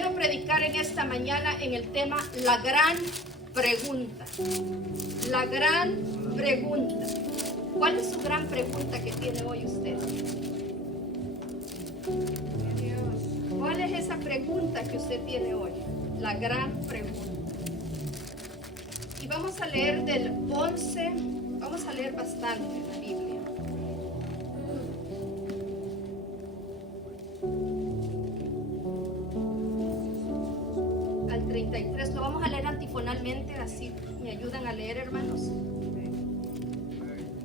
quiero predicar en esta mañana en el tema la gran pregunta. La gran pregunta. ¿Cuál es su gran pregunta que tiene hoy usted? ¿Cuál es esa pregunta que usted tiene hoy? La gran pregunta. Y vamos a leer del 11, vamos a leer bastante la Biblia. Al 33, lo vamos a leer antifonalmente, así me ayudan a leer, hermanos.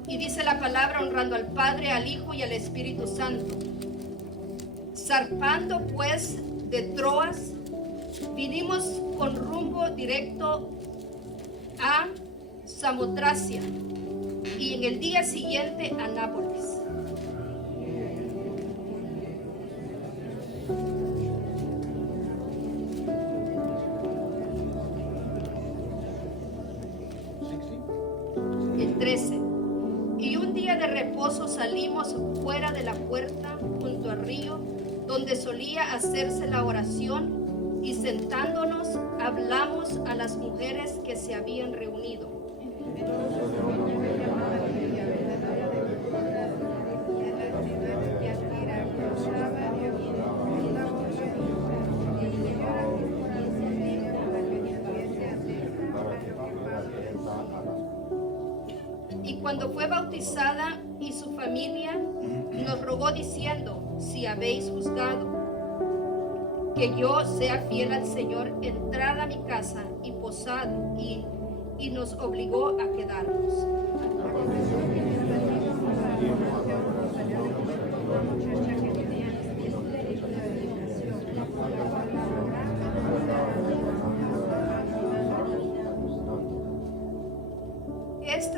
Y dice la palabra: honrando al Padre, al Hijo y al Espíritu Santo. Zarpando pues de Troas, vinimos con rumbo directo a Samotracia y en el día siguiente a Nápoles. El 13. Y un día de reposo salimos fuera de la puerta junto al río donde solía hacerse la oración, y sentándonos hablamos a las mujeres que se habían reunido. Y cuando fue bautizada y su familia, nos rogó diciendo: si habéis juzgado que yo sea fiel al Señor, entrad a mi casa y posad, y nos obligó a quedarnos.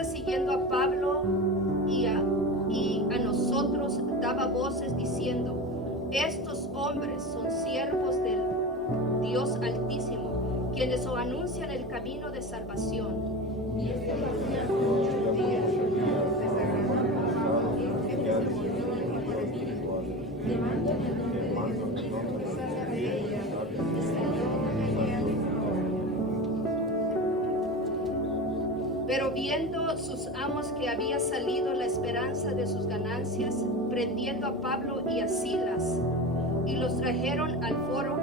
Siguiendo a Pablo y a nosotros, daba voces diciendo: estos hombres son siervos del Dios Altísimo, quienes os anuncian el camino de salvación. Pero viendo sus amos que había salido la esperanza de sus ganancias, prendiendo a Pablo y a Silas, y los trajeron al foro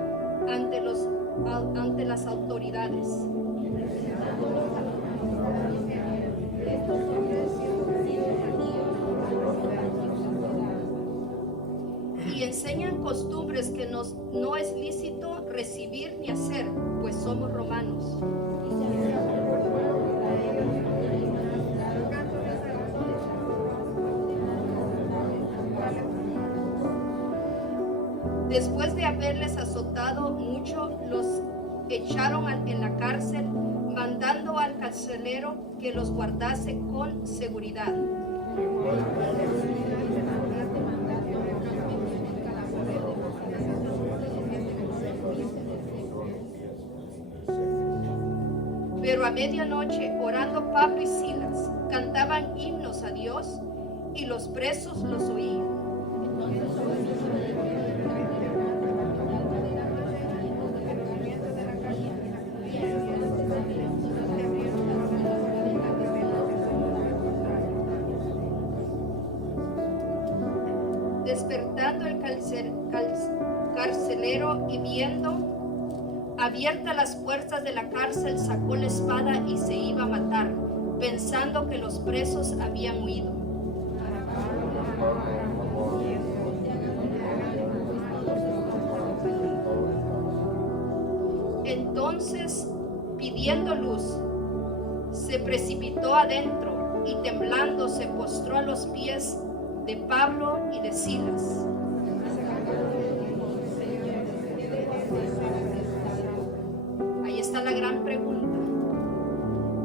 ante las autoridades. Y enseñan costumbres que no es lícito recibir ni hacer, pues somos romanos. Después de haberles azotado mucho, los echaron en la cárcel, mandando al carcelero que los guardase con seguridad. Pero a medianoche, orando Pablo y Silas, cantaban himnos a Dios, y los presos los oían. Despertando el carcelero y viendo abiertas las puertas de la cárcel, sacó la espada y se iba a matar, pensando que los presos habían huido. Entonces, pidiendo luz, se precipitó adentro y temblando se postró a los pies de Pablo y de Silas. Ahí está la gran pregunta.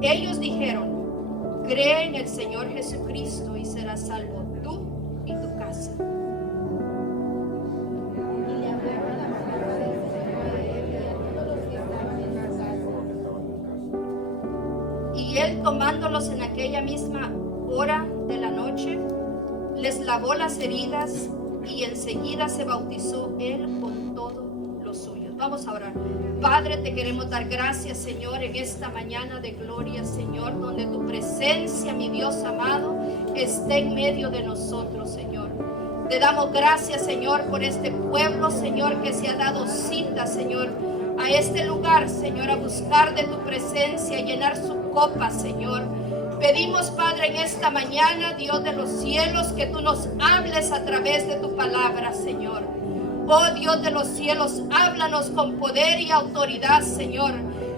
Ellos dijeron: cree en el Señor Jesucristo y serás salvo tú y tu casa. Y él, tomándolos en aquella misma hora de la noche, les lavó las heridas, y enseguida se bautizó él con todos los suyos. Vamos a orar. Padre, te queremos dar gracias, Señor, en esta mañana de gloria, Señor, donde tu presencia, mi Dios amado, esté en medio de nosotros, Señor. Te damos gracias, Señor, por este pueblo, Señor, que se ha dado cita, Señor, a este lugar, Señor, a buscar de tu presencia, llenar su copa, Señor. Pedimos, Padre, en esta mañana, Dios de los cielos, que tú nos hables a través de tu palabra, Señor. Oh Dios de los cielos, háblanos con poder y autoridad, Señor.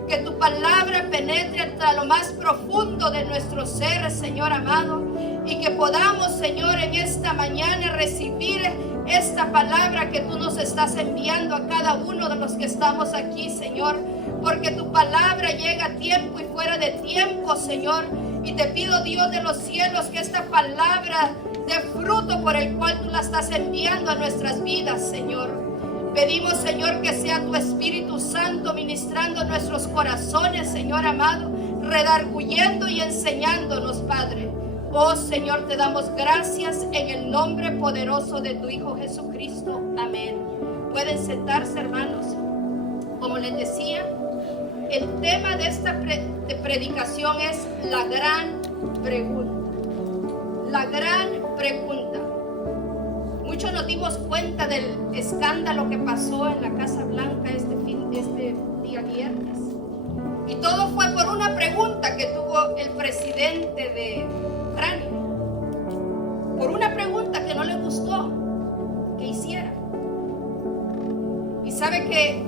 Que tu palabra penetre hasta lo más profundo de nuestro ser, Señor amado. Y que podamos, Señor, en esta mañana recibir esta palabra que tú nos estás enviando a cada uno de los que estamos aquí, Señor. Porque tu palabra llega a tiempo y fuera de tiempo, Señor. Y te pido, Dios de los cielos, que esta palabra dé fruto por el cual tú la estás enviando a nuestras vidas, Señor. Pedimos, Señor, que sea tu Espíritu Santo ministrando nuestros corazones, Señor amado, redarguyendo y enseñándonos, Padre. Oh, Señor, te damos gracias en el nombre poderoso de tu Hijo Jesucristo. Amén. Pueden sentarse, hermanos. Como les decía, el tema de esta predicación es la gran pregunta. La gran pregunta. Muchos nos dimos cuenta del escándalo que pasó en la Casa Blanca este día viernes. Y todo fue por una pregunta que tuvo el presidente de Ucrania. Por una pregunta que no le gustó que hiciera. Y sabe que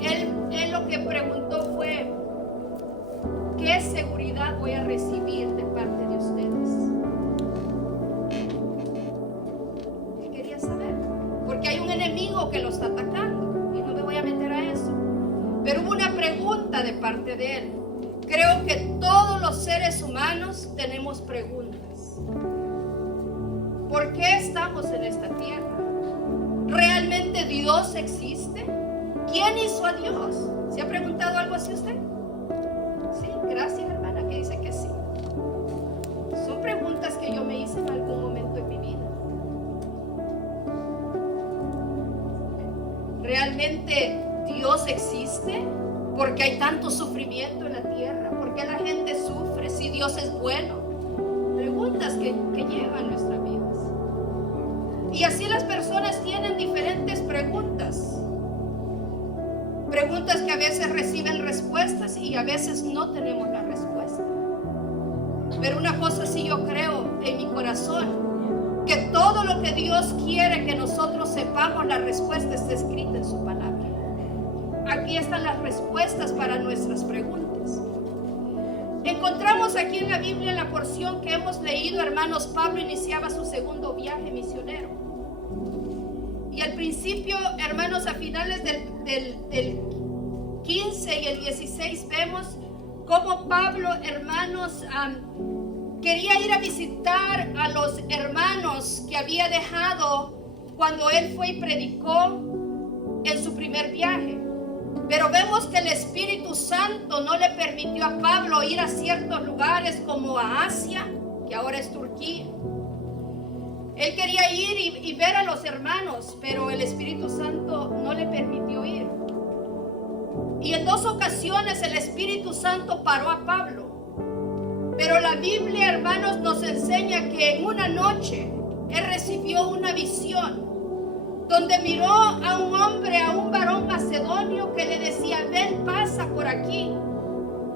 él lo que preguntó fue: ¿qué seguridad voy a recibir de parte de ustedes? Él quería saber, porque hay un enemigo que lo está atacando y no me voy a meter a eso. Pero hubo una pregunta de parte de él. Creo que todos los seres humanos tenemos preguntas. ¿Por qué estamos en esta tierra? ¿Realmente Dios existe? ¿Quién hizo a Dios? ¿Se ha preguntado algo así usted? Sí, gracias, hermana, que dice que sí. Son preguntas que yo me hice en algún momento en mi vida. ¿Realmente Dios existe? ¿Por qué hay tanto sufrimiento en la tierra? ¿Por qué la gente sufre si Dios es bueno? Preguntas que llevan nuestras vidas. Y así las personas tienen diferentes preguntas. Preguntas que a veces reciben respuestas y a veces no tenemos la respuesta. Pero una cosa sí yo creo en mi corazón, que todo lo que Dios quiere que nosotros sepamos, la respuesta está escrita en su palabra. Aquí están las respuestas para nuestras preguntas. Encontramos aquí en la Biblia, en la porción que hemos leído, hermanos, Pablo iniciaba su segundo viaje misionero. Y al principio, hermanos, a finales del 15 y el 16 vemos cómo Pablo, hermanos, quería ir a visitar a los hermanos que había dejado cuando él fue y predicó en su primer viaje. Pero vemos que el Espíritu Santo no le permitió a Pablo ir a ciertos lugares como a Asia, que ahora es Turquía. Él quería ir y ver a los hermanos, pero el Espíritu Santo no le permitió ir. Y en 2 ocasiones el Espíritu Santo paró a Pablo. Pero la Biblia, hermanos, nos enseña que en una noche él recibió una visión donde miró a un hombre, a un varón macedonio que le decía: ven, pasa por aquí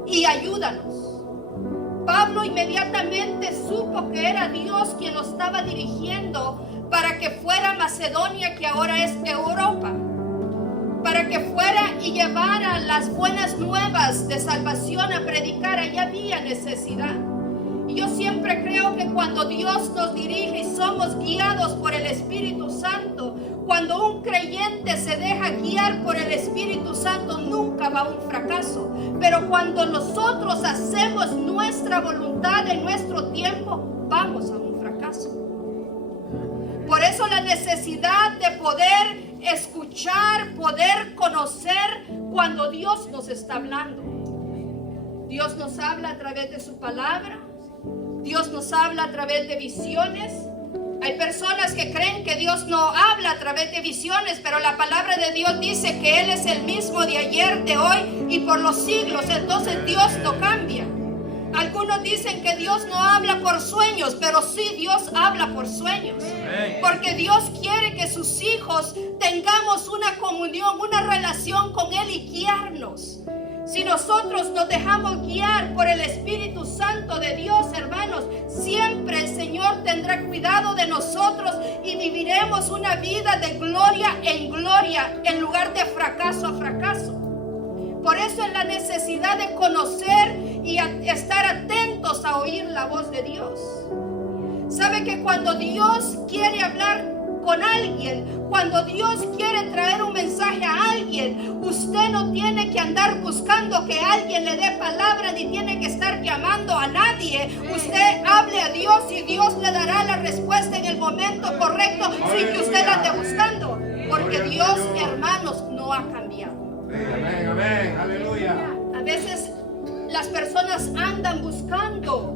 y ayúdanos. Pablo inmediatamente supo que era Dios quien lo estaba dirigiendo para que fuera a Macedonia, que ahora es Europa, para que fuera y llevara las buenas nuevas de salvación a predicar. Allá había necesidad. Y yo siempre creo que cuando Dios nos dirige y somos guiados por el Espíritu Santo, cuando un creyente se deja guiar por el Espíritu Santo, nunca va a un fracaso. Pero cuando nosotros hacemos nuestra voluntad en nuestro tiempo, vamos a un fracaso. Por eso la necesidad de poder escuchar, poder conocer cuando Dios nos está hablando. Dios nos habla a través de su palabra. Dios nos habla a través de visiones. Hay personas que creen que Dios no habla a través de visiones, pero la palabra de Dios dice que Él es el mismo de ayer, de hoy y por los siglos. Entonces Dios no cambia. Algunos dicen que Dios no habla por sueños, pero sí Dios habla por sueños. Porque Dios quiere que sus hijos tengamos una comunión, una relación con Él y guiarnos. Si nosotros nos dejamos guiar por el Espíritu Santo de Dios, hermanos, siempre el Señor tendrá cuidado de nosotros y viviremos una vida de gloria en gloria en lugar de fracaso a fracaso. Por eso es la necesidad de conocer y estar atentos a oír la voz de Dios. ¿Sabe que cuando Dios quiere hablar con alguien, cuando Dios quiere traer un mensaje a alguien, usted no tiene que andar buscando que alguien le dé palabra, ni tiene que estar llamando a nadie? Usted hable a Dios y Dios le dará la respuesta en el momento correcto, sin que usted la ande buscando. Porque Dios, hermanos, no ha cambiado. Amén, amén, aleluya. A veces las personas andan buscando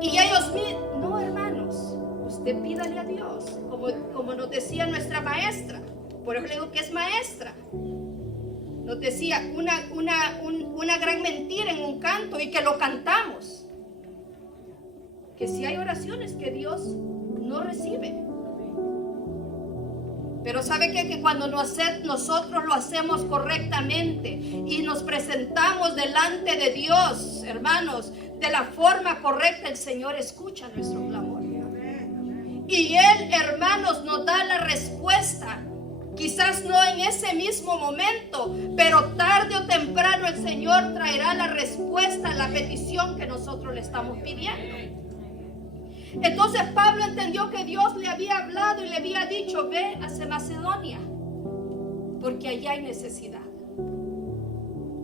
y ellos mismos, no, hermanos, usted pídale a Dios, como nos decía nuestra maestra. Por eso le digo que es maestra. Nos decía una gran mentira en un canto, y que lo cantamos, que si hay oraciones que Dios no recibe. Pero ¿sabe qué? Que cuando nosotros lo hacemos correctamente y nos presentamos delante de Dios, hermanos, de la forma correcta, el Señor escucha nuestro clamor. Y Él, hermanos, nos da la respuesta. Quizás no en ese mismo momento, pero tarde o temprano el Señor traerá la respuesta a la petición que nosotros le estamos pidiendo. Entonces Pablo entendió que Dios le había hablado y le había dicho: ve hacia Macedonia, porque allá hay necesidad.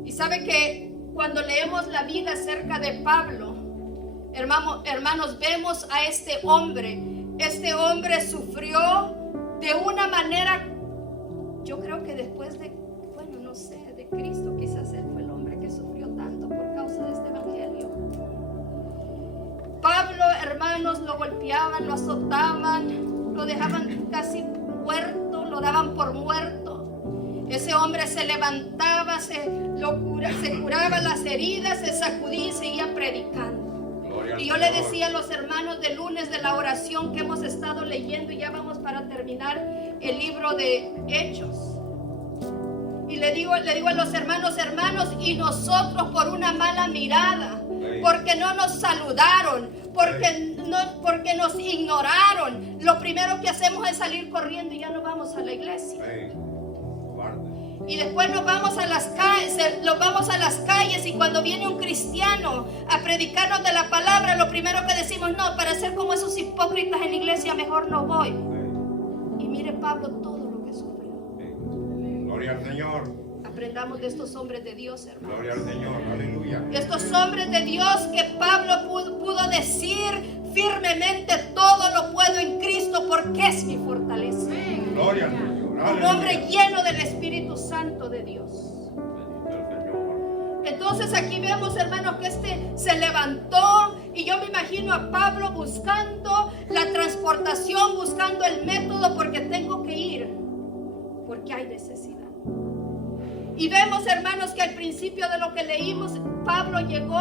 Y sabe que cuando leemos la vida acerca de Pablo, hermanos, vemos a este hombre. Este hombre sufrió de una manera, yo creo que después de, no sé, de Cristo, quizás él fue el hombre que sufrió tanto por causa de este evangelio. Pablo, hermanos, lo golpeaban, lo azotaban, lo dejaban casi muerto, lo daban por muerto. Ese hombre se levantaba, se curaba las heridas, se sacudía y seguía predicando. Y yo le decía a los hermanos del lunes de la oración que hemos estado leyendo, y ya vamos para terminar el libro de Hechos. Y le digo a los hermanos, y nosotros por una mala mirada, porque no nos saludaron, porque nos ignoraron, lo primero que hacemos es salir corriendo y ya no vamos a la iglesia. Y después nos vamos a las calles, y cuando viene un cristiano a predicarnos de la palabra, lo primero que decimos: no, para ser como esos hipócritas en la iglesia, mejor no voy. Y mire Pablo todo lo que sufrió. Gloria al Señor. Aprendamos de estos hombres de Dios, hermanos. Gloria al Señor, aleluya. Estos hombres de Dios que Pablo pudo decir firmemente: todo lo puedo en Cristo porque es mi fortaleza. Gloria al Señor. Un hombre lleno del Espíritu Santo de Dios. Entonces aquí vemos, hermanos, que se levantó, y yo me imagino a Pablo buscando la transportación, buscando el método, porque tengo que ir, porque hay necesidad. Y vemos, hermanos, que al principio de lo que leímos, Pablo llegó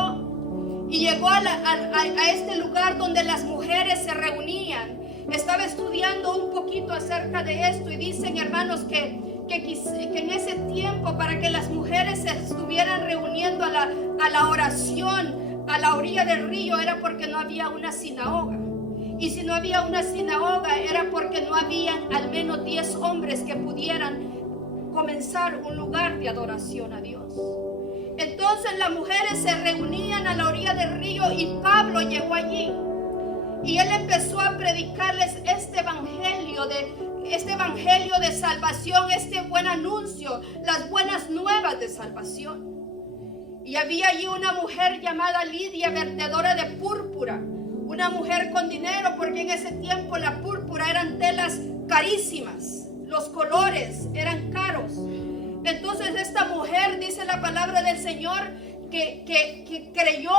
a este lugar donde las mujeres se reunían. Estaba estudiando un poquito acerca de esto, y dicen, hermanos, que en ese tiempo, para que las mujeres se estuvieran reuniendo a la oración a la orilla del río, era porque no había una sinagoga. Y si no había una sinagoga, era porque no habían al menos 10 hombres que pudieran comenzar un lugar de adoración a Dios. Entonces las mujeres se reunían a la orilla del río, y Pablo llegó allí. Y él empezó a predicarles este evangelio de salvación, este buen anuncio, las buenas nuevas de salvación. Y había allí una mujer llamada Lidia, vertedora de púrpura, una mujer con dinero, porque en ese tiempo la púrpura eran telas carísimas, los colores eran caros. Entonces esta mujer, dice la palabra del Señor, que creyó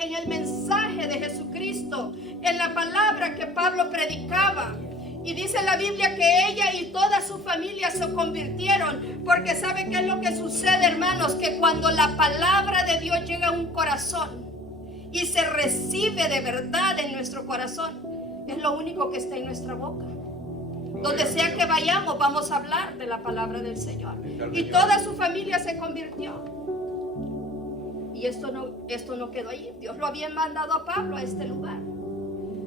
en el mensaje de Jesucristo. en la palabra que Pablo predicaba. Y dice la Biblia que ella y toda su familia se convirtieron, porque ¿sabe qué es lo que sucede, hermanos? Que cuando la palabra de Dios llega a un corazón y se recibe de verdad en nuestro corazón, es lo único que está en nuestra boca. Donde sea que vayamos, vamos a hablar de la palabra del Señor. Y toda su familia se convirtió. Y esto no quedó allí. Dios lo había mandado a Pablo a este lugar.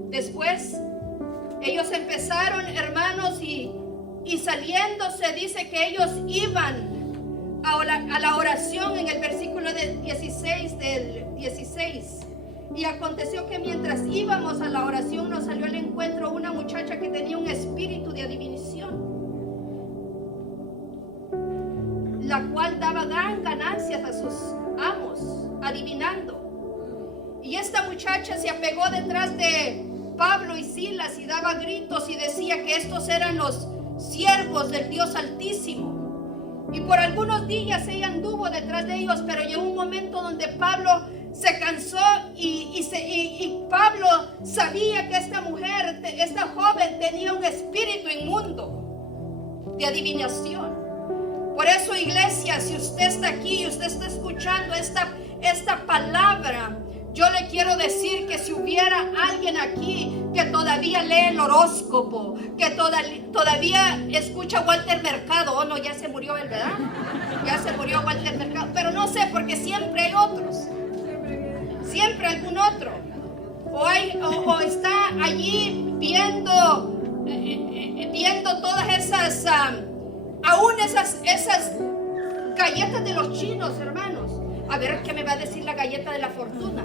Después ellos empezaron, hermanos, y saliéndose, dice que ellos iban a la oración en el versículo 16 del 16. Y aconteció que mientras íbamos a la oración nos salió al encuentro una muchacha que tenía un espíritu de adivinación, la cual daba gran ganancias a sus amos, adivinando. Y esta muchacha se apegó detrás de Pablo y Silas y daba gritos y decía que estos eran los siervos del Dios Altísimo. Y por algunos días ella anduvo detrás de ellos, pero llegó un momento donde Pablo se cansó y Pablo sabía que esta mujer, esta joven tenía un espíritu inmundo de adivinación. Por eso, iglesia, si usted está aquí y usted está escuchando esta palabra, yo le quiero decir que si hubiera alguien aquí que todavía lee el horóscopo, que todavía escucha Walter Mercado, oh no, ya se murió él, ¿verdad? Ya se murió Walter Mercado, pero no sé, porque siempre hay otros, siempre algún otro, o está allí viendo todas esas, aún esas galletas de los chinos, hermanos. A ver qué me va a decir la galleta de la fortuna.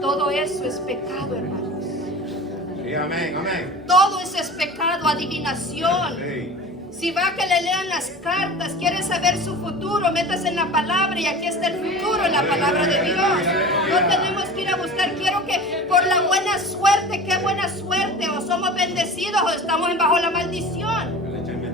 Todo eso es pecado, hermanos. Sí, amén, amén. Todo eso es pecado, adivinación. Sí. Si va a que le lean las cartas, quiere saber su futuro, métase en la palabra y aquí está el futuro en la palabra de Dios. No tenemos que ir a buscar. Quiero que por la buena suerte, qué buena suerte, o somos bendecidos o estamos bajo la maldición.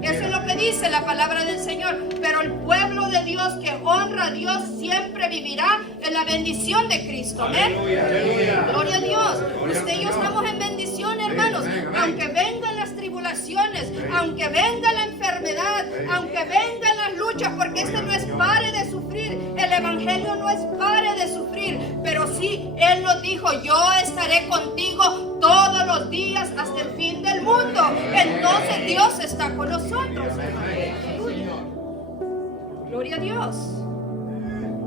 Eso es lo que dice la palabra del Señor. Pero el pueblo de Dios que honra a Dios siempre vivirá en la bendición de Cristo. Amén. Aleluya, aleluya. Gloria a Dios. Gloria Usted y yo al Señor. estamos en bendición, hermanos. Amén, amén. Aunque vengan las tribulaciones, aunque venga la enfermedad, aunque vengan las luchas, porque este no es pare de sufrir. El evangelio no es pare de sufrir. Pero sí, Él nos dijo: yo estaré contigo todos los días hasta el fin del mundo. Entonces Dios está con nosotros. Aleluya. Gloria a Dios.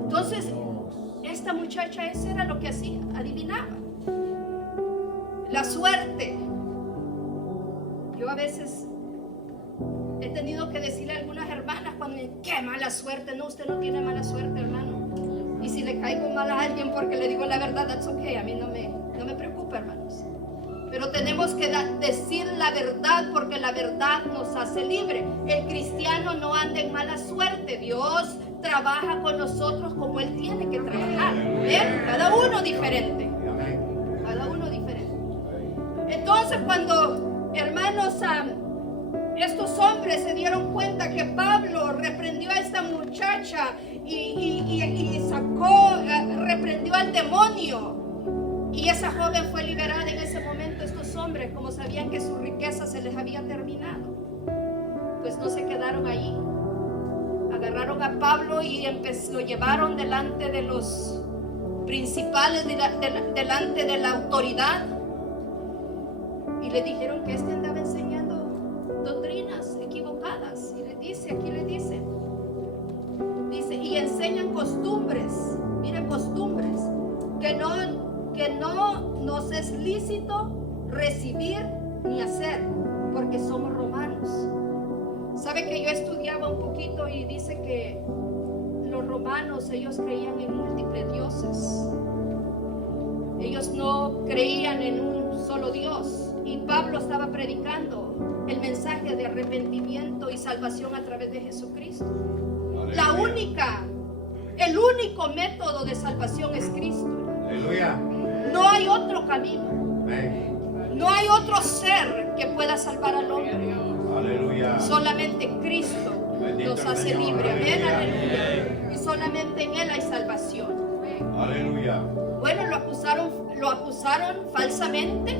Entonces, esta muchacha, eso era lo que hacía, adivinaba. La suerte. Yo a veces he tenido que decirle a algunas hermanas cuando me, qué mala suerte. No, usted no tiene mala suerte, hermano. Y si le caigo mal a alguien porque le digo la verdad, that's okay. A mí no me preocupa, hermanos. Pero tenemos que decir la verdad, porque la verdad nos hace libre. El cristiano no anda en mala suerte. Dios trabaja con nosotros como Él tiene que trabajar. ¿Ven? Cada uno diferente. Cada uno diferente. Entonces, cuando, hermanos, estos hombres se dieron cuenta que Pablo reprendió a esta muchacha y reprendió al demonio, y esa joven fue liberada en ese momento, estos hombres, como sabían que su riqueza se les había terminado, pues no se quedaron ahí. Agarraron a Pablo y lo llevaron delante de los principales, delante de la autoridad, y le dijeron que este andaba enseñando doctrinas equivocadas. Y aquí le dice, y enseñan costumbres, mire, costumbres que no nos es lícito recibir ni hacer, porque somos romanos. Sabe que yo estudiaba un poquito y dice que los romanos, ellos creían en múltiples dioses. Ellos no creían en un solo Dios. Y Pablo estaba predicando el mensaje de arrepentimiento y salvación a través de Jesucristo. El único método de salvación es Cristo. Aleluya. No hay otro camino. Amén. No hay otro ser que pueda salvar al hombre. Aleluya. Solamente Cristo nos hace libre. Amén, aleluya. Y solamente en Él hay salvación. Aleluya. Bueno, lo acusaron lo acusaron falsamente,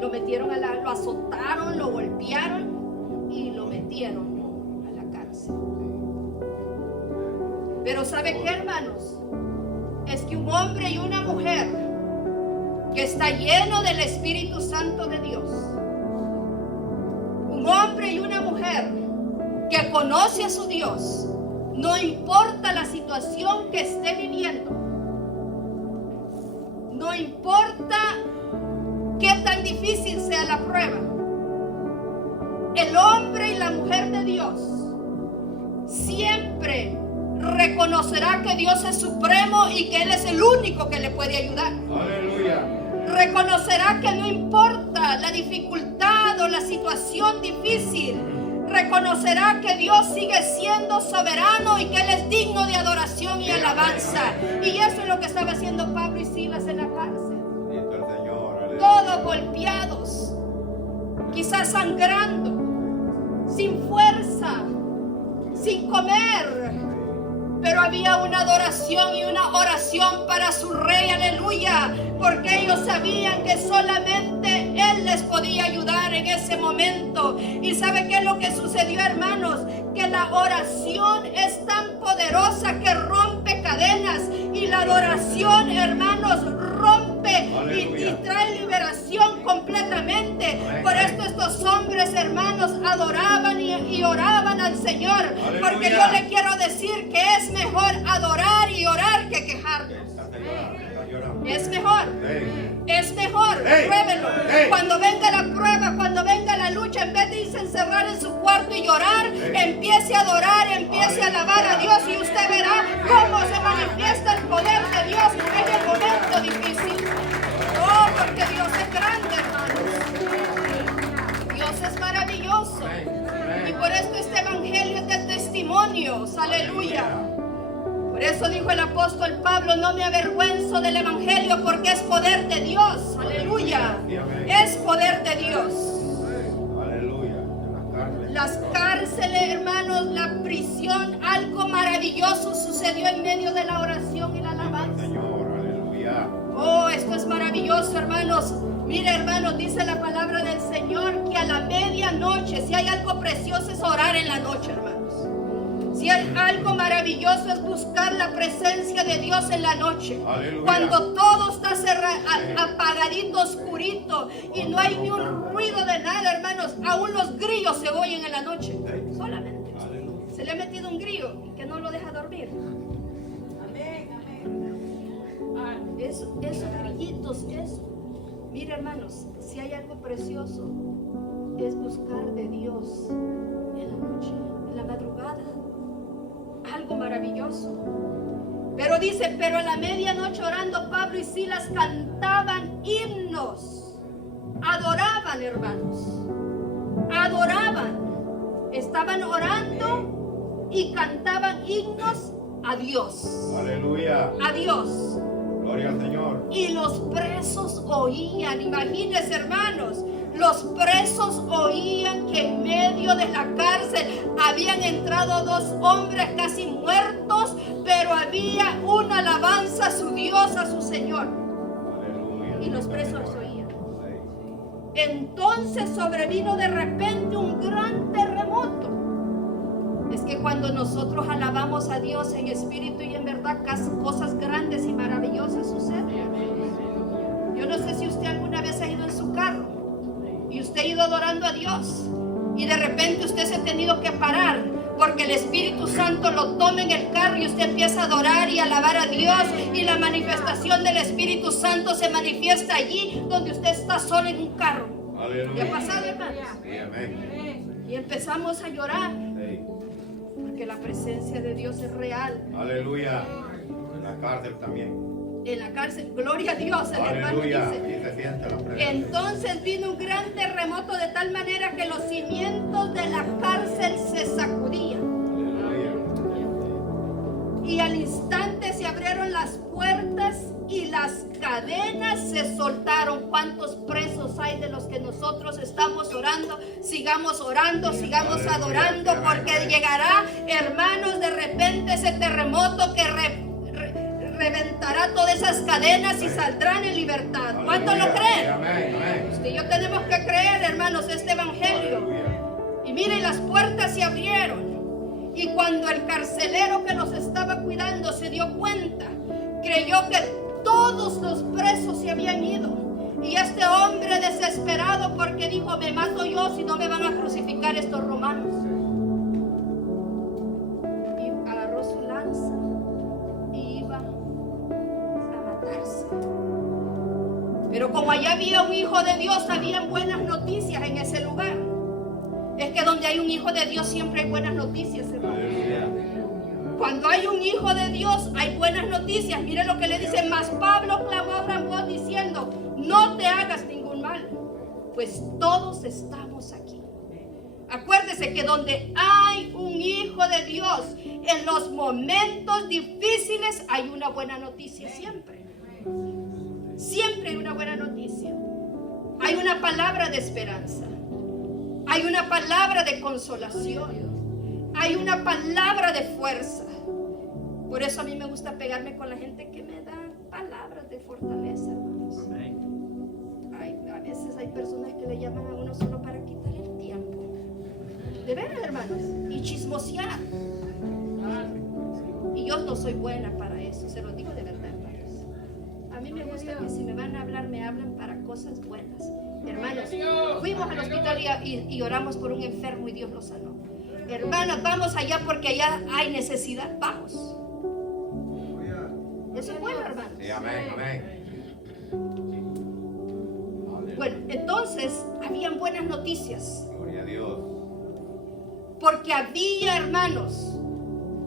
lo metieron lo azotaron, lo golpearon y lo metieron a la cárcel. Pero ¿sabe qué, hermanos? Es que un hombre y una mujer que está lleno del Espíritu Santo de Dios, un hombre y una mujer que conoce a su Dios, no importa la situación que esté viviendo, no importa qué tan difícil sea la prueba, el hombre y la mujer de Dios siempre reconocerá que Dios es supremo y que Él es el único que le puede ayudar. Aleluya. Reconocerá que no importa la dificultad o la situación difícil, reconocerá que Dios sigue siendo soberano y que Él es digno de adoración y alabanza. Y eso es lo que estaba haciendo Pablo y Silas en la cárcel. Todos golpeados, quizás sangrando, sin fuerza, sin comer, pero había una adoración y una oración para su rey, aleluya, porque ellos sabían que solamente Él les podía ayudar en ese momento. Y ¿sabe qué es lo que sucedió, hermanos? Que la oración es tan poderosa que rompe cadenas, y la adoración, hermanos, rompe y trae liberación completamente. Por esto estos hombres, hermanos, adoraban y oraban al Señor, porque yo le quiero decir que es mejor adorar y orar que quejarnos. Es mejor. Es mejor. Pruébelo. Cuando venga la prueba, cuando venga la lucha, en vez de irse a encerrar en su cuarto y llorar, empiece a adorar, empiece a alabar a Dios, y usted verá cómo se manifiesta el poder de Dios en el momento difícil. Oh, porque Dios es grande, hermanos. Dios es maravilloso. Y por esto este evangelio es de testimonios. Aleluya. Por eso dijo el apóstol Pablo: no me avergüenzo del evangelio, porque es poder de Dios. Aleluya. Es poder de Dios. Aleluya. Las cárceles, hermanos, la prisión, algo maravilloso sucedió en medio de la oración y la alabanza. Oh, esto es maravilloso, hermanos. Mire, hermanos, dice la palabra del Señor que a la medianoche, si hay algo precioso, es orar en la noche, hermanos. Si hay algo maravilloso, es buscar la presencia de Dios en la noche. Aleluya. Cuando todo está apagadito, oscurito, y no hay ni un ruido de nada, hermanos. Aún los grillos se oyen en la noche. Solamente. Aleluya. Se le ha metido un grillo que no lo deja dormir. Esos grillitos, eso. Mira, hermanos, si hay algo precioso, es buscar de Dios en la noche, en la madrugada. Algo maravilloso. Pero dice, pero a la medianoche orando, Pablo y Silas cantaban himnos. Adoraban, hermanos. Adoraban. Estaban orando y cantaban himnos a Dios. Aleluya. A Dios. Gloria al Señor. Y los presos oían. Imagínense, hermanos, los presos oían que en medio de la cárcel habían entrado dos hombres casi muertos, pero había una alabanza a su Dios, a su Señor. Aleluya. Y los presos oían. Entonces sobrevino de repente un gran terremoto. Es que cuando nosotros alabamos a Dios en espíritu y en verdad, cosas grandes y maravillosas suceden. Yo no sé si usted alguna vez ha ido en su carro y usted ha ido adorando a Dios, y de repente usted se ha tenido que parar porque el Espíritu Santo lo toma en el carro y usted empieza a adorar y alabar a Dios, y la manifestación del Espíritu Santo se manifiesta allí donde usted está solo en un carro. Aleluya. ¿Qué ha pasado, hermanos? Sí, amén. Y empezamos a llorar Sí. porque la presencia de Dios es real. Aleluya. En la cárcel también. En la cárcel, gloria a Dios, el hermano Aleluya. dice. Aquí se siente la presencia. Entonces vino un gran terremoto de tal manera que los cimientos de la cárcel se sacudían. Aleluya. Y al instante se abrieron las puertas y las cadenas se soltaron. ¿Cuántos presos hay de los que nosotros estamos orando? Sigamos orando, sigamos adorando, porque llegará, hermanos, de repente ese terremoto que reventará todas esas cadenas y saldrán en libertad. ¿Cuánto lo creen? Amén, amén. Usted y yo tenemos que creer, hermanos, este evangelio. Aleluya. Y miren, las puertas se abrieron. Y cuando el carcelero que los estaba cuidando se dio cuenta, creyó que todos los presos se habían ido. Y este hombre desesperado, porque dijo: me mato yo si no me van a crucificar estos romanos. Y agarró su lanza y iba a matarse. Pero como allá había un hijo de Dios, habían buenas noticias en ese lugar. Es que donde hay un hijo de Dios siempre hay buenas noticias, hermano. Aleluya. Cuando hay un hijo de Dios hay buenas noticias. Mire lo que le dice: mas Pablo clamó a gran voz diciendo: no te hagas ningún mal, pues todos estamos aquí. Acuérdese que donde hay un hijo de Dios, en los momentos difíciles hay una buena noticia siempre. Siempre hay una buena noticia. Hay una palabra de esperanza. Hay una palabra de consolación. Hay una palabra de fuerza. Por eso a mí me gusta pegarme con la gente que me da palabras de fortaleza, hermanos. A veces hay personas que le llaman a uno solo para quitar el tiempo. De veras, hermanos. Y chismosear. Y yo no soy buena para eso, se lo digo de verdad, hermanos. A mí me gusta que si me van a hablar, me hablan para cosas buenas. Hermanos, fuimos al hospital y oramos por un enfermo y Dios lo sanó. Hermanas, vamos allá porque allá hay necesidad. Vamos. Eso es bueno, hermanos. Sí, amén, amén. Bueno, entonces habían buenas noticias. Gloria a Dios. Porque había, hermanos,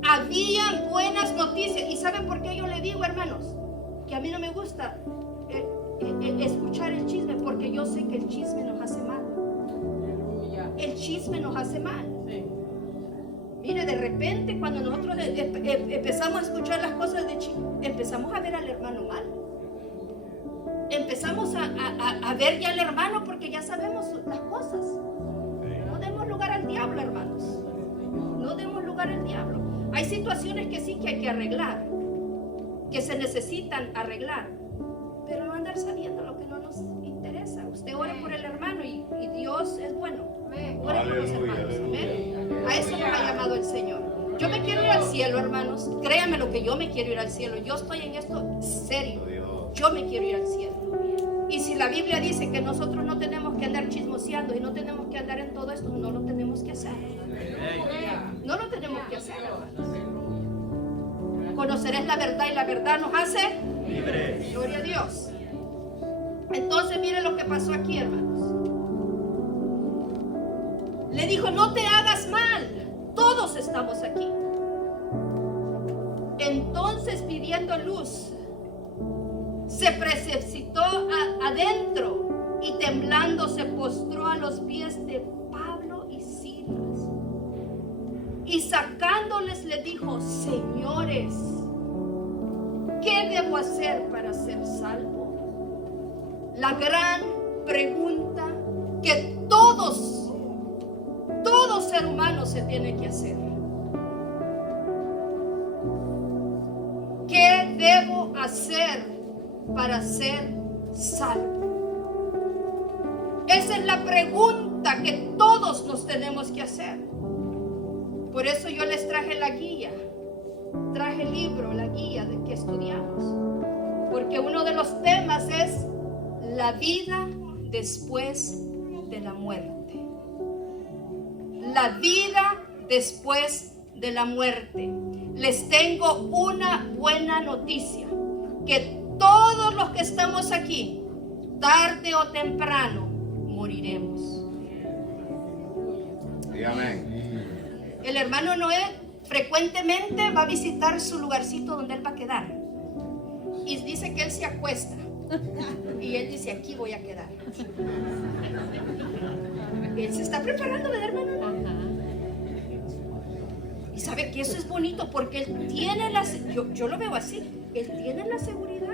habían buenas noticias. ¿Y saben por qué yo le digo, hermanos? Que a mí no me gusta escuchar el chisme, porque yo sé que el chisme nos hace mal. El chisme nos hace mal. Mire, de repente cuando nosotros empezamos a escuchar las cosas de chisme, empezamos a ver al hermano mal. Empezamos a ver ya al hermano porque ya sabemos las cosas. No demos lugar al diablo, hermanos. No demos lugar al diablo. Hay situaciones que sí que hay que arreglar, que se necesitan arreglar, pero no andar sabiendo lo que no nos interesa. Usted ore por el hermano y Dios es bueno. Ore por los hermanos. Amén. A eso nos ha llamado el Señor. Yo me quiero ir al cielo, hermanos. Créanme lo que yo me quiero ir al cielo. Yo estoy en esto serio. Yo me quiero ir al cielo. Y si la Biblia dice que nosotros no tenemos que andar chismoseando y no tenemos que andar en todo esto, no lo tenemos que hacer. No lo tenemos que hacer, hermanos. Conoceréis la verdad y la verdad nos hace libres. Gloria a Dios. Entonces mire lo que pasó aquí, hermanos. Le dijo: no te hagas mal, todos estamos aquí. Entonces, pidiendo luz, se precipitó adentro y temblando se postró a los pies de Pablo y Silas. Y sacándoles le dijo: señores, ¿qué debo hacer para ser salvo? La gran pregunta que todo ser humano se tiene que hacer. ¿Qué debo hacer para ser salvo? Esa es la pregunta que todos nos tenemos que hacer. Por eso yo les traje la guía, traje el libro, la guía de que estudiamos. Porque uno de los temas es la vida después de la muerte. La vida después de la muerte. Les tengo una buena noticia, que todos los que estamos aquí, tarde o temprano, moriremos. Sí, amén. El hermano Noé frecuentemente va a visitar su lugarcito donde él va a quedar. Y dice que él se acuesta. Y él dice: aquí voy a quedar. Él se está preparando, ¿verdad, hermano? Y sabe que eso es bonito porque él tiene yo lo veo así. Él tiene la seguridad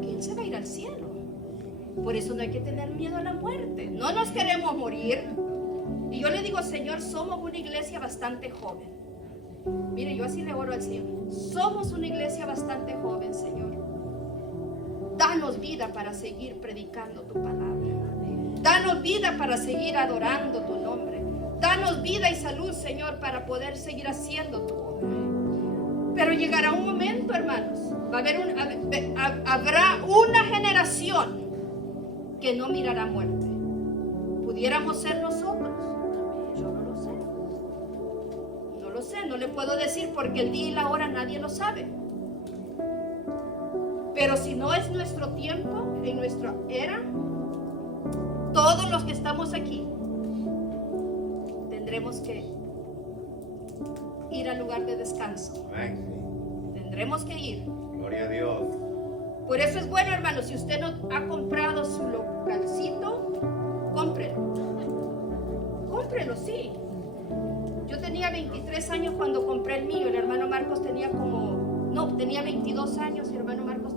que él se va a ir al cielo. Por eso no hay que tener miedo a la muerte. No nos queremos morir. Y yo le digo: Señor, somos una iglesia bastante joven. Mire, yo así le oro al Señor. Somos una iglesia bastante joven, Señor. Danos vida para seguir predicando tu palabra. Danos vida para seguir adorando tu nombre. Danos vida y salud, Señor, para poder seguir haciendo tu obra. Pero llegará un momento, hermanos, habrá una generación que no mirará muerte. ¿Pudiéramos ser nosotros? Yo no lo sé. No lo sé, no le puedo decir porque el día y la hora nadie lo sabe. Pero si no es nuestro tiempo, en nuestra era, todos los que estamos aquí tendremos que ir al lugar de descanso. Amén. Tendremos que ir. Gloria a Dios. Por eso es bueno, hermano, si usted no ha comprado su localcito, cómprelo. Cómprelo, sí. Yo tenía 23 años cuando compré el mío. El hermano Marcos tenía tenía 22 años y el hermano Marcos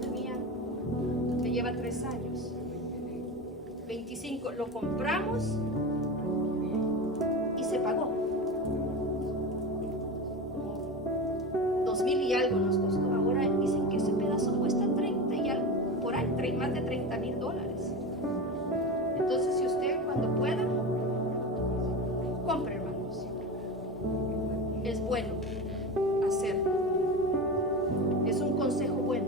me lleva 3 años. 25. Lo compramos y se pagó. 2,000 y algo nos costó. Ahora dicen que ese pedazo cuesta 30 y algo, por ahí, más de $30,000. Entonces, si usted cuando pueda, compre, hermanos. Es bueno hacerlo. Es un consejo bueno.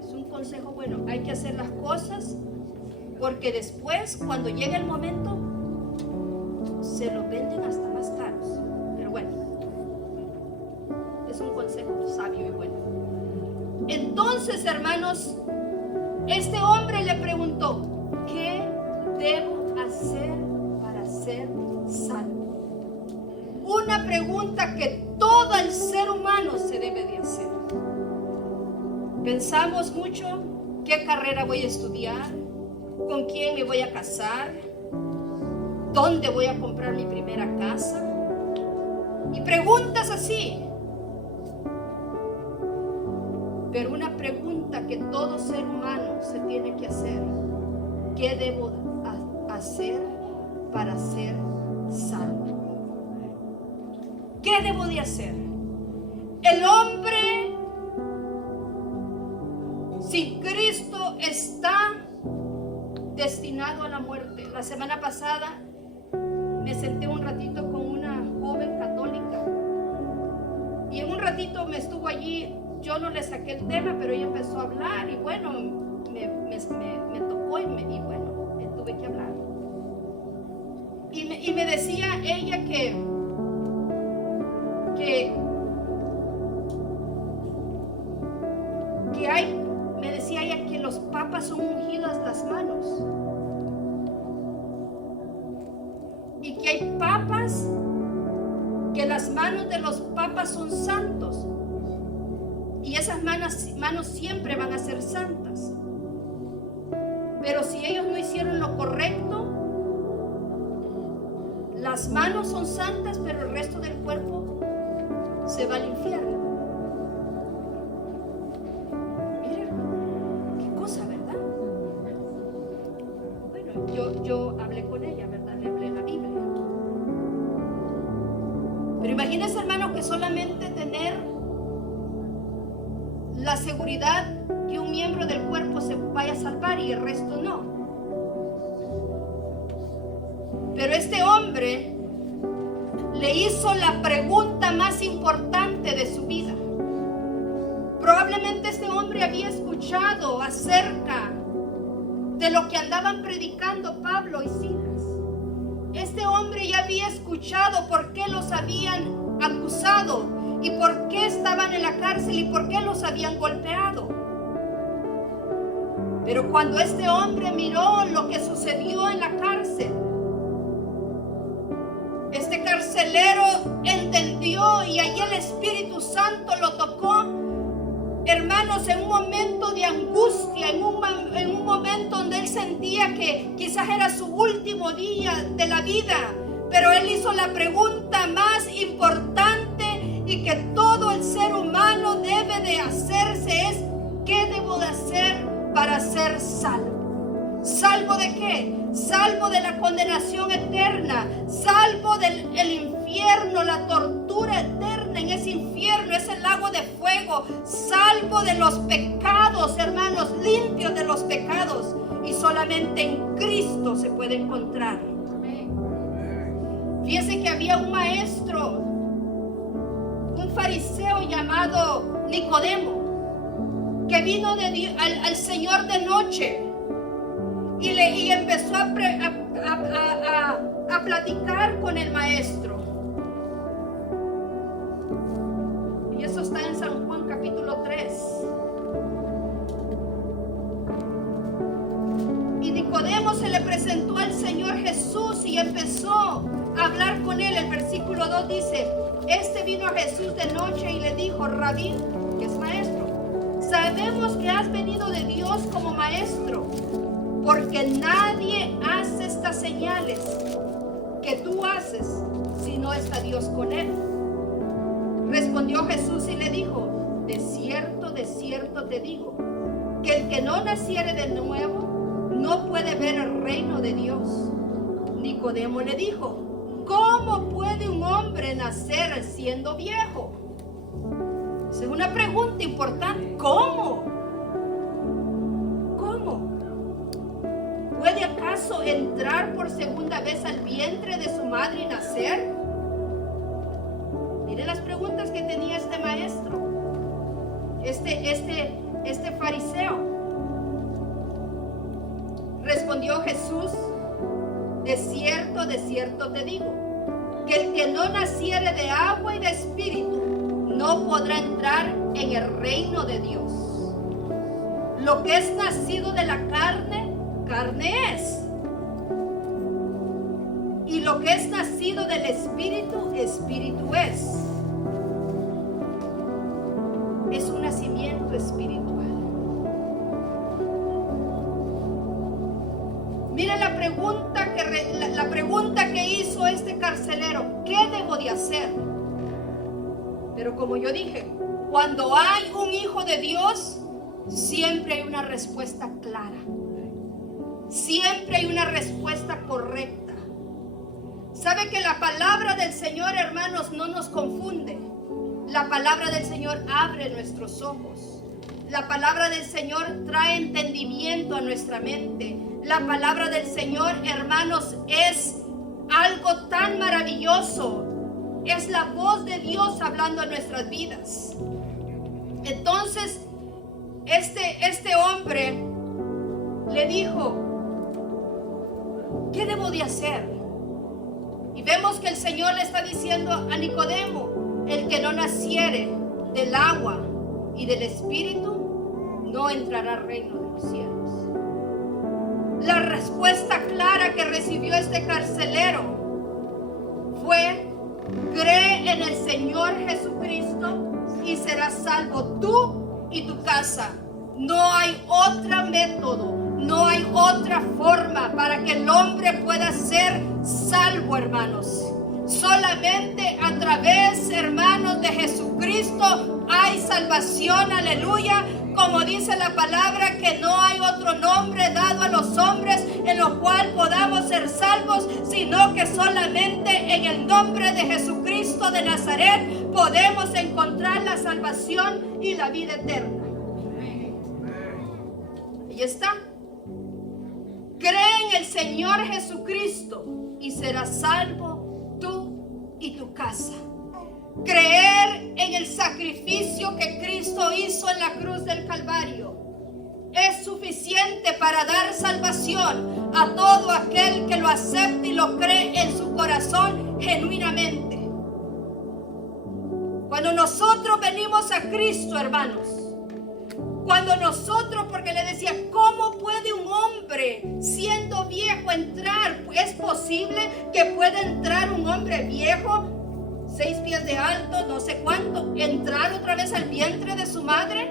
Es un consejo bueno. Hay que hacer las cosas porque después, cuando llegue el momento, se lo venden hasta más caros. Pero bueno, es un consejo sabio y bueno. Entonces, hermanos, este hombre le preguntó: ¿qué debo hacer para ser salvo? Una pregunta que todo el ser humano se debe de hacer. Pensamos mucho: ¿qué carrera voy a estudiar? ¿Con quién me voy a casar? ¿Dónde voy a comprar mi primera casa? Y preguntas así. Pero una pregunta que todo ser humano se tiene que hacer: ¿qué debo hacer para ser salvo? ¿Qué debo de hacer? El hombre sin Cristo está destinado a la muerte. La semana pasada me senté un ratito con una joven católica y en un ratito me estuvo allí. Yo no le saqué el tema, pero ella empezó a hablar y bueno, me tocó y bueno, tuve que hablar. Y me decía ella que me decía ella que los papas son ungidas las manos. Y que hay papas, que las manos de los papas son santos. Y esas manos siempre van a ser santas. Pero si ellos no hicieron lo correcto, las manos son santas, pero el resto del cuerpo se va al infierno. Mira, qué cosa, ¿verdad? Bueno, yo hablé con ella, ¿verdad? Le hablé la Biblia. Pero imagínense, hermano, que solamente tener la seguridad que un miembro del cuerpo se vaya a salvar y el resto no. Pero este hombre le hizo la pregunta más importante de su vida. Probablemente este hombre había escuchado acerca de lo que andaban predicando Pablo y Silas. Este hombre ya había escuchado por qué los habían acusado y por qué estaban en la cárcel y por qué los habían golpeado. Pero cuando este hombre miró lo que sucedió en la cárcel, este carcelero entendió y allí el Espíritu Santo lo tocó, hermanos, en un momento de angustia, en un momento donde él sentía que quizás era su último día de la vida, pero él hizo la pregunta más importante y que todo el ser humano debe de hacerse: es ¿qué debo de hacer para ser salvo? ¿Salvo de qué? Salvo de la condenación eterna, salvo del infierno, la tortura ese infierno, ese lago de fuego, salvo de los pecados, hermanos, limpios de los pecados. Y solamente en Cristo se puede encontrar. Fíjese que había un maestro, un fariseo llamado Nicodemo, que vino al Señor de noche y empezó a platicar con el maestro. Y eso está en San Juan capítulo 3. Y Nicodemo se le presentó al Señor Jesús y empezó a hablar con él. El versículo 2 dice: este vino a Jesús de noche y le dijo: Rabí, que es maestro, sabemos que has venido de Dios como maestro, porque nadie hace estas señales que tú haces si no está Dios con él. Respondió Jesús y le dijo: de cierto te digo, que el que no naciere de nuevo no puede ver el reino de Dios. Nicodemo le dijo: ¿cómo puede un hombre nacer siendo viejo? Esa es una pregunta importante. ¿Cómo? ¿Puede acaso entrar por segunda vez al vientre de su madre y nacer? Miren las preguntas que tenía este maestro, este fariseo. Respondió Jesús: de cierto te digo, que el que no naciere de agua y de espíritu no podrá entrar en el reino de Dios. Lo que es nacido de la carne, carne es. Y lo que es nacido del espíritu, espíritu es. Es un nacimiento espiritual. Mira la pregunta que hizo este carcelero: ¿qué debo de hacer? Pero como yo dije, cuando hay un hijo de Dios, siempre hay una respuesta clara. Siempre hay una respuesta correcta. ¿Sabe que la palabra del Señor, hermanos, no nos confunde? La palabra del Señor abre nuestros ojos. La palabra del Señor trae entendimiento a nuestra mente. La palabra del Señor, hermanos, es algo tan maravilloso. Es la voz de Dios hablando a nuestras vidas. Entonces, este hombre le dijo: ¿qué debo de hacer? Y vemos que el Señor le está diciendo a Nicodemo: el que no naciere del agua y del espíritu no entrará al reino de los cielos. La respuesta clara que recibió este carcelero fue: cree en el Señor Jesucristo y serás salvo tú y tu casa. No hay otro método, no hay otra forma para que el hombre pueda ser salvo, hermanos. Solamente a través, hermanos, de Jesucristo hay salvación, aleluya. Como dice la palabra, que no hay otro nombre dado a los hombres en lo cual podamos ser salvos, sino que solamente en el nombre de Jesucristo de Nazaret podemos encontrar la salvación y la vida eterna. Ahí está. Cree en el Señor Jesucristo y serás salvo tú y tu casa. Creer en el sacrificio que Cristo hizo en la cruz del Calvario es suficiente para dar salvación a todo aquel que lo acepte y lo cree en su corazón genuinamente. Cuando nosotros venimos a Cristo, hermanos, cuando nosotros, porque le decía, ¿cómo puede un hombre siendo viejo entrar? ¿Es posible que pueda entrar un hombre viejo, 6 pies de alto, no sé cuánto, entrar otra vez al vientre de su madre?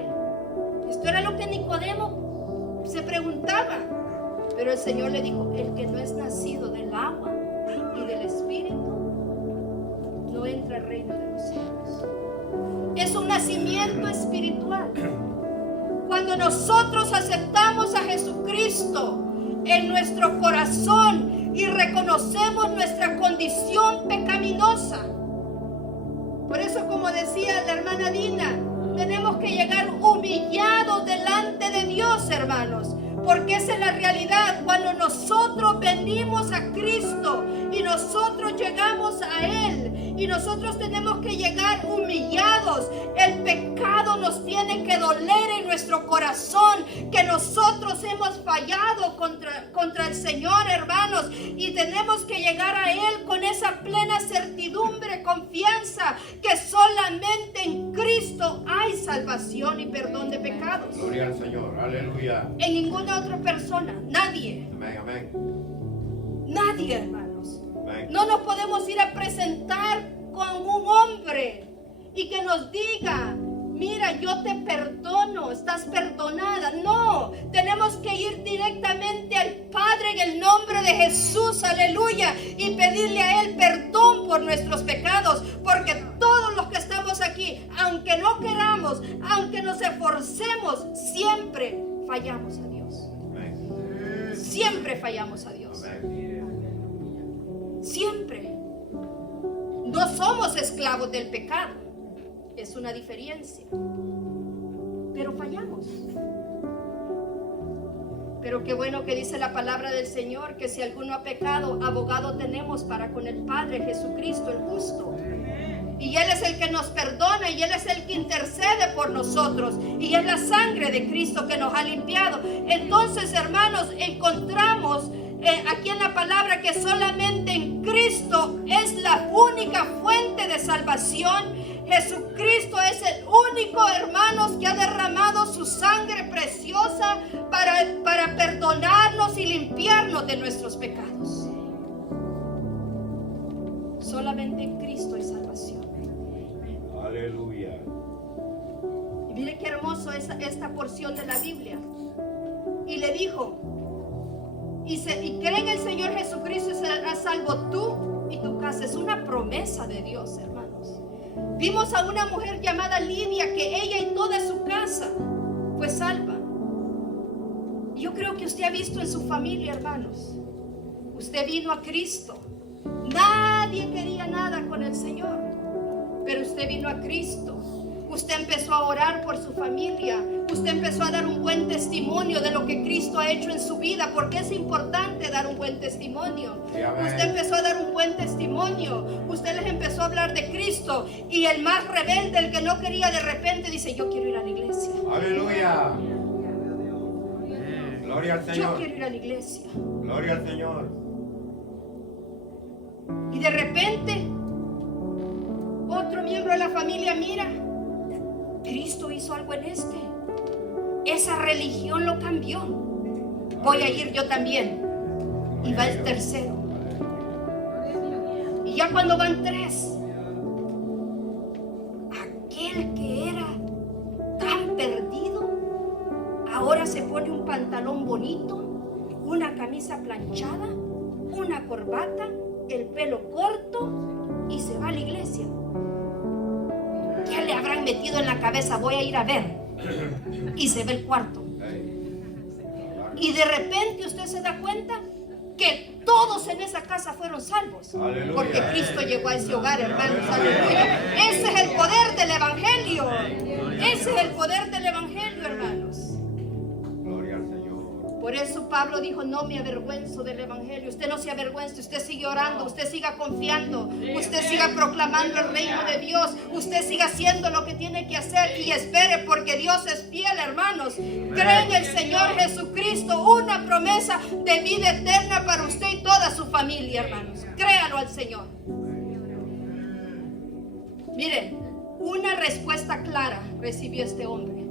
Esto era lo que Nicodemo se preguntaba. Pero el Señor le dijo: el que no es nacido del agua y del espíritu no entra al reino de los cielos. Es un nacimiento espiritual. Cuando nosotros aceptamos a Jesucristo en nuestro corazón y reconocemos nuestra condición pecaminosa. Por eso, como decía decía la hermana Dina, tenemos que llegar humillados delante de Dios, hermanos. Porque esa es la realidad. Cuando nosotros venimos a Cristo y nosotros llegamos a Él y nosotros tenemos que llegar humillados, el pecado nos tiene que doler en nuestro corazón, que nosotros hemos fallado contra el Señor, hermanos, y tenemos que llegar a Él con esa plena certidumbre, confianza, que solamente en Cristo hay salvación y perdón de pecados. Gloria al Señor. Aleluya. En ninguna otra persona, nadie, Amén, amén. nadie, hermanos. Amén. No nos podemos ir a presentar con un hombre y que nos diga, mira, yo te perdono, estás perdonada. No, tenemos que ir directamente al Padre en el nombre de Jesús, aleluya, y pedirle a Él perdón por nuestros pecados, porque todos los que estamos aquí, aunque no queramos, aunque nos esforcemos, siempre fallamos a Dios. Amén. Siempre fallamos a Dios. Amén. Siempre. No somos esclavos del pecado. Es una diferencia. Pero fallamos. Pero qué bueno que dice la palabra del Señor, que si alguno ha pecado, abogado tenemos para con el Padre, Jesucristo el justo. Y Él es el que nos perdona y Él es el que intercede por nosotros. Y es la sangre de Cristo que nos ha limpiado. Entonces, hermanos, encontramos aquí en la palabra que solamente en Cristo es la única fuente de salvación. Jesucristo es el único, hermanos, que ha derramado su sangre preciosa para perdonarnos y limpiarnos de nuestros pecados. Solamente en Cristo hay salvación. Aleluya. Y mire qué hermoso es esta porción de la Biblia. Y le dijo, y cree en el Señor Jesucristo y serás salvo tú y tu casa. Es una promesa de Dios, hermanos. Vimos a una mujer llamada Lidia, que ella y toda su casa fue salva. Y yo creo que usted ha visto en su familia, hermanos. Usted vino a Cristo. Nadie quería nada con el Señor, pero usted vino a Cristo. Usted empezó a orar por su familia. Usted empezó a dar un buen testimonio de lo que Cristo ha hecho en su vida, porque es importante dar un buen testimonio. Sí, usted empezó a dar un buen testimonio. Usted les empezó a hablar de Cristo. Y el más rebelde, el que no quería, de repente dice, yo quiero ir a la iglesia. Aleluya. Gloria al Yo Señor. quiero ir a la iglesia. Gloria al Señor. Y de repente, otro miembro de la familia mira, Cristo hizo algo en este. Esa religión lo cambió. Voy a ir yo también. Y va el tercero. Y ya cuando van tres, aquel que era tan perdido, ahora se pone un pantalón bonito, una camisa planchada, una corbata, el pelo corto y se va a la iglesia. ¿Qué le habrán metido en la cabeza? Voy a ir a ver. Y se ve el cuarto. Y de repente usted se da cuenta que todos en esa casa fueron salvos. Aleluya. Porque Cristo llegó a ese hogar, hermanos. Aleluya. Ese es el poder del Evangelio. Ese es el poder del Evangelio, hermanos. Gloria al Señor. Por eso Pablo dijo, no me avergüenzo del Evangelio. Usted no se avergüence, usted sigue orando, usted siga confiando, usted siga proclamando el reino de Dios, usted siga haciendo lo que tiene que hacer y espere, porque Dios es fiel, hermanos. Cree en el Señor Jesucristo, una promesa de vida eterna para usted y toda su familia, hermanos. Créalo al Señor. Miren, una respuesta clara recibió este hombre.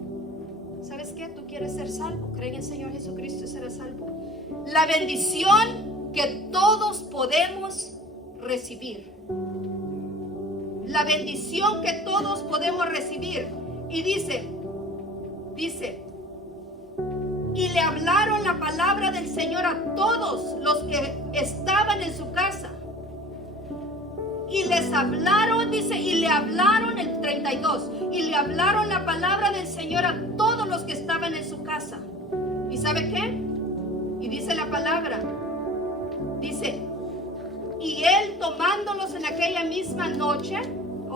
¿Sabes qué? Tú quieres ser salvo. Cree en el Señor Jesucristo y serás salvo. La bendición que todos podemos recibir. La bendición que todos podemos recibir. Y dice, y le hablaron la palabra del Señor a todos los que estaban en su casa. Y les hablaron, dice, y le hablaron el 32, y le hablaron la palabra del Señor a todos los que estaban en su casa. ¿Y sabe qué? Y dice la palabra, dice, y él tomándolos en aquella misma noche,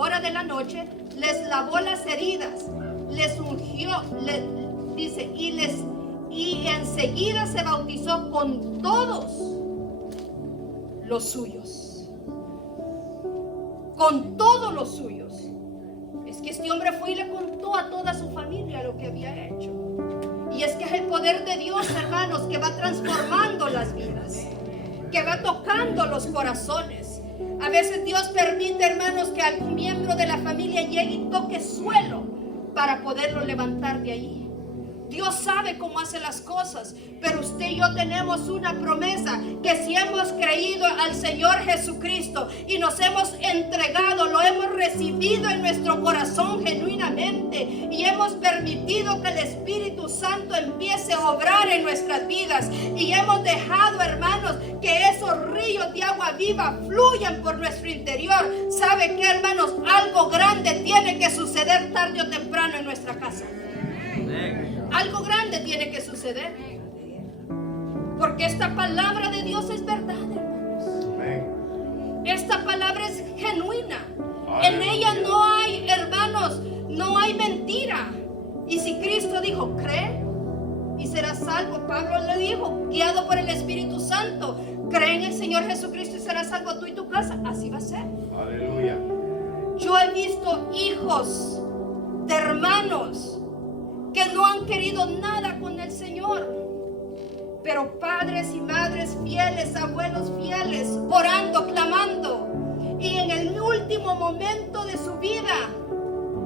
hora de la noche, les lavó las heridas, les ungió, dice, y enseguida se bautizó con todos los suyos. Con todos los suyos. Es que este hombre fue y le contó a toda su familia lo que había hecho. Y es que es el poder de Dios, hermanos, que va transformando las vidas, que va tocando los corazones. A veces Dios permite, hermanos, que algún miembro de la familia llegue y toque suelo para poderlo levantar de ahí. Dios sabe cómo hace las cosas, pero usted y yo tenemos una promesa, que si hemos creído al Señor Jesucristo y nos hemos entregado, lo hemos recibido en nuestro corazón genuinamente y hemos permitido que el Espíritu Santo empiece a obrar en nuestras vidas y hemos dejado, hermanos, que esos ríos de agua viva fluyan por nuestro interior. ¿Sabe qué, hermanos? Algo grande tiene que suceder tarde o temprano en nuestra casa. Algo grande tiene que suceder, porque esta palabra de Dios es verdad, hermanos. Esta palabra es genuina. En ella no hay, hermanos, no hay mentira. Y si Cristo dijo, cree y serás salvo, Pablo le dijo, guiado por el Espíritu Santo, cree en el Señor Jesucristo y serás salvo tú y tu casa. Así va a ser. Aleluya. Yo he visto hijos de hermanos que no han querido nada con el Señor, pero padres y madres fieles, abuelos fieles, orando, clamando, y en el último momento de su vida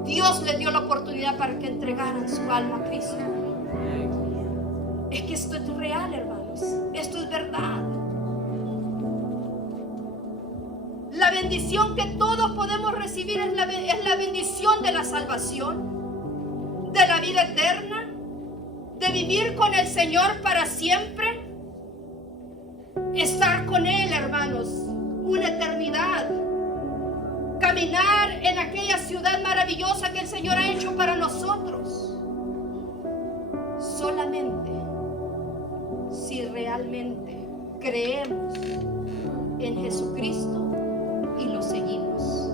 Dios les dio la oportunidad para que entregaran su alma a Cristo. Es que esto es real, hermanos, esto es verdad. La bendición que todos podemos recibir es la bendición de la salvación, de la vida eterna, de vivir con el Señor para siempre, estar con Él, hermanos, una eternidad, caminar en aquella ciudad maravillosa que el Señor ha hecho para nosotros, solamente si realmente creemos en Jesucristo y lo seguimos.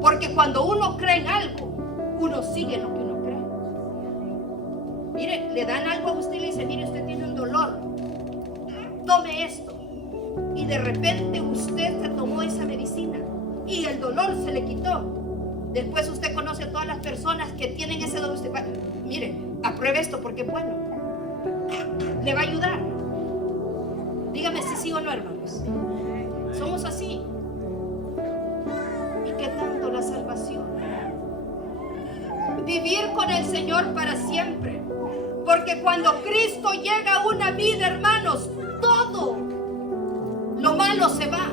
Porque cuando uno cree en algo, uno sigue lo que uno cree. Mire, le dan algo a usted y le dice, mire, usted tiene un dolor, tome esto. Y de repente usted se tomó esa medicina y el dolor se le quitó. Después usted conoce a todas las personas que tienen ese dolor. Usted va, mire, apruebe esto porque es bueno, le va a ayudar. Dígame si sí o no, hermanos. Somos así. ¿Y qué tanto la salvación? Vivir con el Señor para siempre. Porque cuando Cristo llega a una vida, hermanos, todo lo malo se va.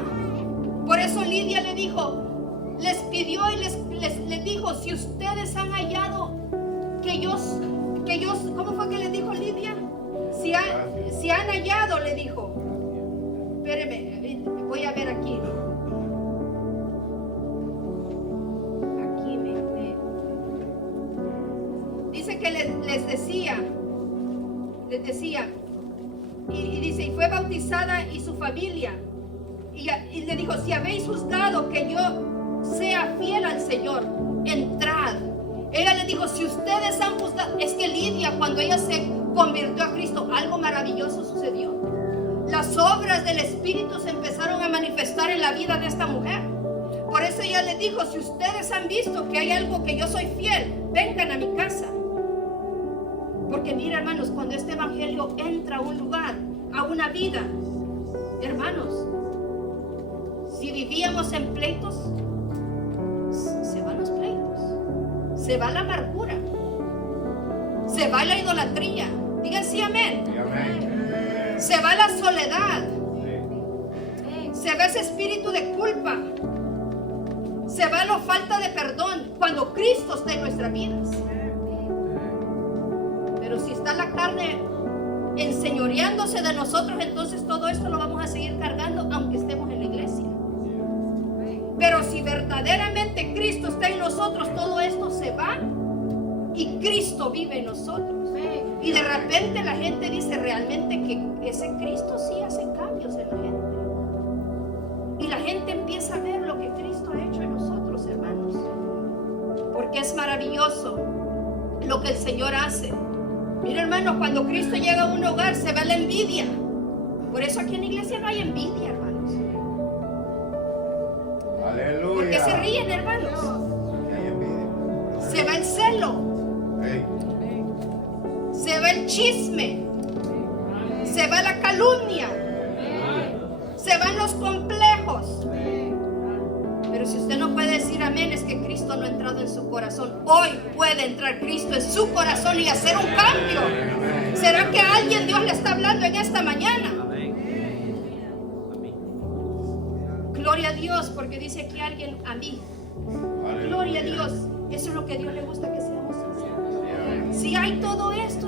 Por eso Lidia le dijo, les pidió y les dijo, si ustedes han hallado que yo, ¿cómo fue que les dijo Lidia? Si han hallado, le dijo. Espéreme, voy a ver aquí. Dice que les decía, y dice, y fue bautizada y su familia, y le dijo, si habéis juzgado que yo sea fiel al Señor, entrad. Ella le dijo, si ustedes han juzgado, es que Lidia, cuando ella se convirtió a Cristo, algo maravilloso sucedió. Las obras del Espíritu se empezaron a manifestar en la vida de esta mujer. Por eso ella le dijo, si ustedes han visto que hay algo que yo soy fiel, vengan a mi casa. Porque mira, hermanos, cuando este evangelio entra a un lugar, a una vida, hermanos, si vivíamos en pleitos, se van los pleitos, se va la amargura, se va la idolatría. Digan sí, amén. Sí, amén. Se va la soledad, se va ese espíritu de culpa, se va la falta de perdón cuando Cristo está en nuestras vidas. Pero si está la carne enseñoreándose de nosotros, entonces todo esto lo vamos a seguir cargando aunque estemos en la iglesia. Pero si verdaderamente Cristo está en nosotros, todo esto se va y Cristo vive en nosotros. Y de repente la gente dice realmente que ese Cristo sí hace cambios en la gente. Y la gente empieza a ver lo que Cristo ha hecho en nosotros, hermanos. maravilloso lo que el Señor hace. Mira, hermanos, cuando Cristo llega a un hogar se ve la envidia. Por eso aquí en la iglesia no hay envidia, hermanos. Aleluya. ¿Por qué se ríen, hermanos? Que hay envidia. Se va el celo, Hey. se va el chisme, se va la calumnia, se van los complejos. Pero si usted no puede decir amén, es que Cristo no ha entrado en su corazón. Hoy puede entrar Cristo en su corazón y hacer un cambio. ¿Será que a alguien Dios le está hablando en esta mañana? Gloria a Dios, porque dice aquí alguien a mí. Gloria a Dios. Eso es lo que a Dios le gusta, que seamos sinceros. Si hay todo esto,